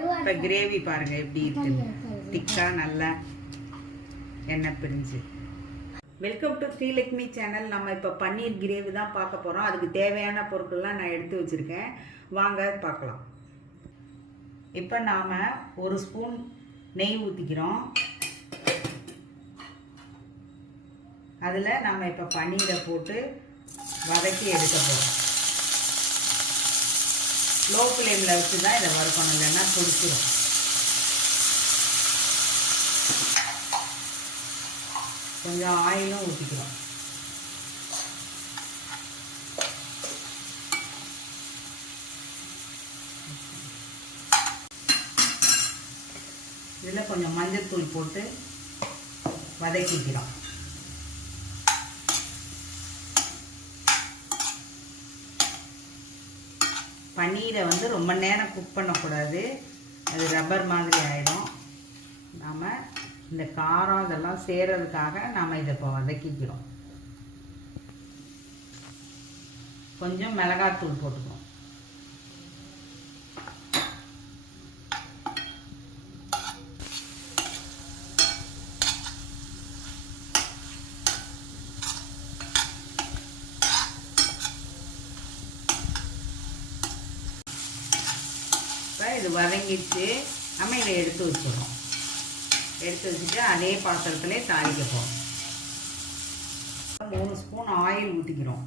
இப்போ கிரேவி பாருங்கள் எப்படி இருக்குது, திக்காக நல்லா எண்ணெய் பிரிஞ்சு. Welcome to Srilakshmi channel. நம்ம இப்போ பன்னீர் கிரேவி தான் பார்க்க போகிறோம். அதுக்கு தேவையான பொருட்கள்லாம் நான் எடுத்து வச்சுருக்கேன், வாங்க பார்க்கலாம். இப்போ நாம் ஒரு ஸ்பூன் நெய் ஊற்றிக்கிறோம். அதில் நாம் இப்போ பன்னீரை போட்டு வதக்கி எடுக்க போகிறோம். லோ ஃப்ளேமில் வச்சு தான் இதை வறுக்கணும், இல்லைன்னா பொரிச்சிடும். கொஞ்சம் ஆயிலும் ஊற்றிக்கிறோம். இதில் கொஞ்சம் மஞ்சள் தூள் போட்டு வதக்கிக்கிறோம். பன்னீரை வந்து ரொம்ப நேரம் குக் பண்ணக்கூடாது, அது ரப்பர் மாதிரி ஆகிடும். நாம் இந்த காரம் இதெல்லாம் சேர்றதுக்காக நாம் இதை இப்போ வதக்கிக்கிறோம். கொஞ்சம் மிளகாத்தூள் போட்டுக்கிறோம். இது வதங்கிடுச்சு, நம்ம இதை எடுத்து வச்சிடறோம். எடுத்து வச்சுட்டு அதே பாத்திரத்திலே தாளிக்க போகிறோம். 3 ஸ்பூன் ஆயில் ஊற்றிக்கிறோம்.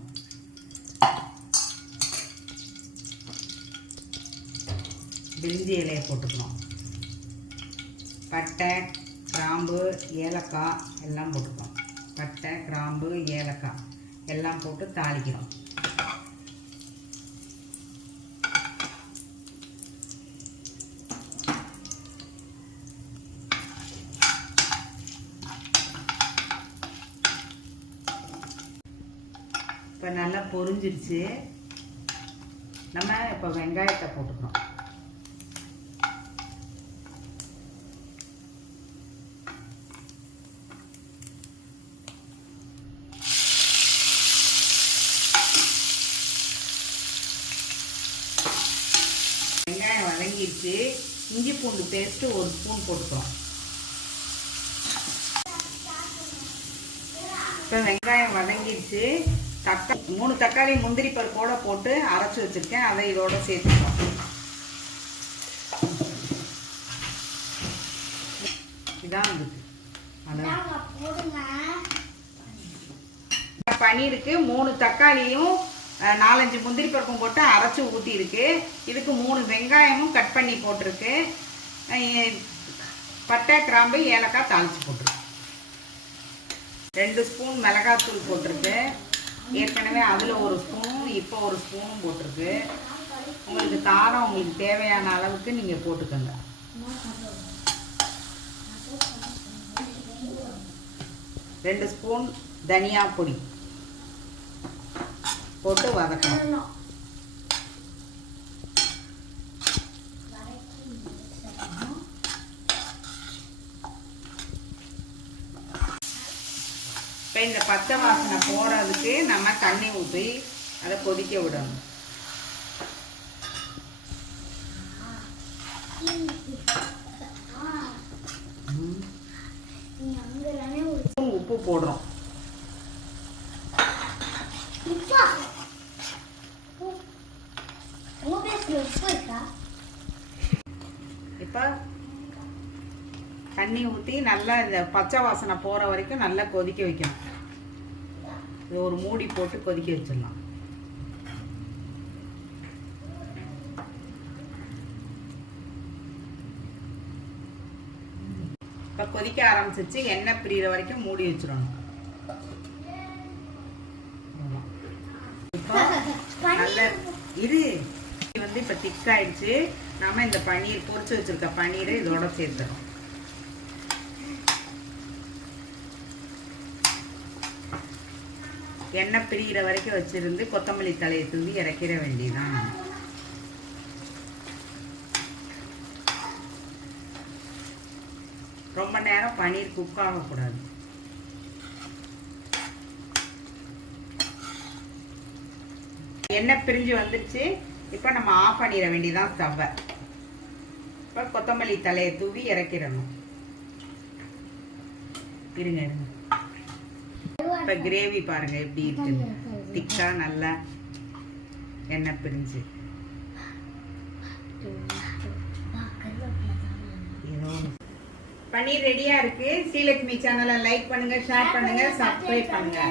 பிரிஞ்சி இலையை போட்டுக்கிறோம். பட்டை, கிராம்பு, ஏலக்காய் எல்லாம் போட்டுக்கிறோம். பட்டை, கிராம்பு, ஏலக்காய் எல்லாம் போட்டு தாளிக்கிறோம். இப்போ நல்லா பொரிஞ்சிருச்சு. நம்ம இப்போ வெங்காயத்தை போட்டுக்கிறோம். வெங்காயம் வதங்கிடுச்சு. இஞ்சி பூண்டு பேஸ்ட்டு 1 ஸ்பூன் போட்டுக்கிறோம். இப்போ வெங்காயம் வதங்கிடுச்சு. 3 தக்காளி முந்திரி பருப்போட போட்டு அரைச்சி வச்சுருக்கேன், அதை இதோட சேர்த்துக்கிறோம். இதான் வந்துட்டு பன்னீருக்கு 3 தக்காளியும் 4-5 முந்திரி பருப்பும் போட்டு அரைச்சி ஊற்றிருக்கு. இதுக்கு 3 வெங்காயமும் கட் பண்ணி போட்டிருக்கு. பட்டை, கிராம்பு, ஏலக்காய் தாளித்து போட்டிருக்கு. 2 ஸ்பூன் மிளகாத்தூள் போட்டிருக்கு. ஏற்கனவே அதில் 1 ஸ்பூனும் இப்போ 1 ஸ்பூனும் போட்டிருக்கு. உங்களுக்கு காரம் உங்களுக்கு தேவையான அளவுக்கு நீங்கள் போட்டுக்கோங்க. ரெண்டு ஸ்பூன் தனியா பொடி போட்டு வதக்கணும். இப்போ இந்த பச்சை வாசனை போகிறதுக்கு நம்ம தண்ணி ஊற்றி அதை கொதிக்க விடணும். உப்பு போடுறோம். இப்போ தண்ணி ஊற்றி நல்லா இந்த பச்சை வாசனை போகிற வரைக்கும் நல்லா கொதிக்க வைக்கணும். இது ஒரு மூடி போட்டு கொதிக்க வச்சிடலாம். இப்போ கொதிக்க ஆரம்பிச்சிச்சு. எண்ணெய் பிரிகிற வரைக்கும் மூடி வச்சிடணும். இப்போ நல்ல இது வந்து இப்போ திக்காயிடுச்சு. நாம இந்த பன்னீர் பொரிச்சு வச்சிருக்க பன்னீரை இதோட சேர்த்துறோம். எண்ணெய் பிரிகிற வரைக்கும் வச்சிருந்து கொத்தமல்லி தலையை தூவி இறக்கிற வேண்டியதான். ரொம்ப நேரம் பன்னீர் குக் ஆகக்கூடாது. எண்ணெய் பிரிஞ்சு வந்துருச்சு. இப்போ நம்ம ஆஃப் பண்ணிட வேண்டியதான் ஸ்டவ்வை. இப்போ கொத்தமல்லி தலையை தூவி இறக்கிடணும். இருங்க இருங்க. இப்போ கிரேவி பாருங்க எப்படி இருக்குன்னு. திக்கா நல்லா எண்ணெய் பிரிஞ்சு பன்னீர் ரெடியா இருக்கு. ஸ்ரீலக்ஷ்மி சேனலை லைக் பண்ணுங்க, ஷேர் பண்ணுங்க, சப்ஸ்கிரைப் பண்ணுங்க.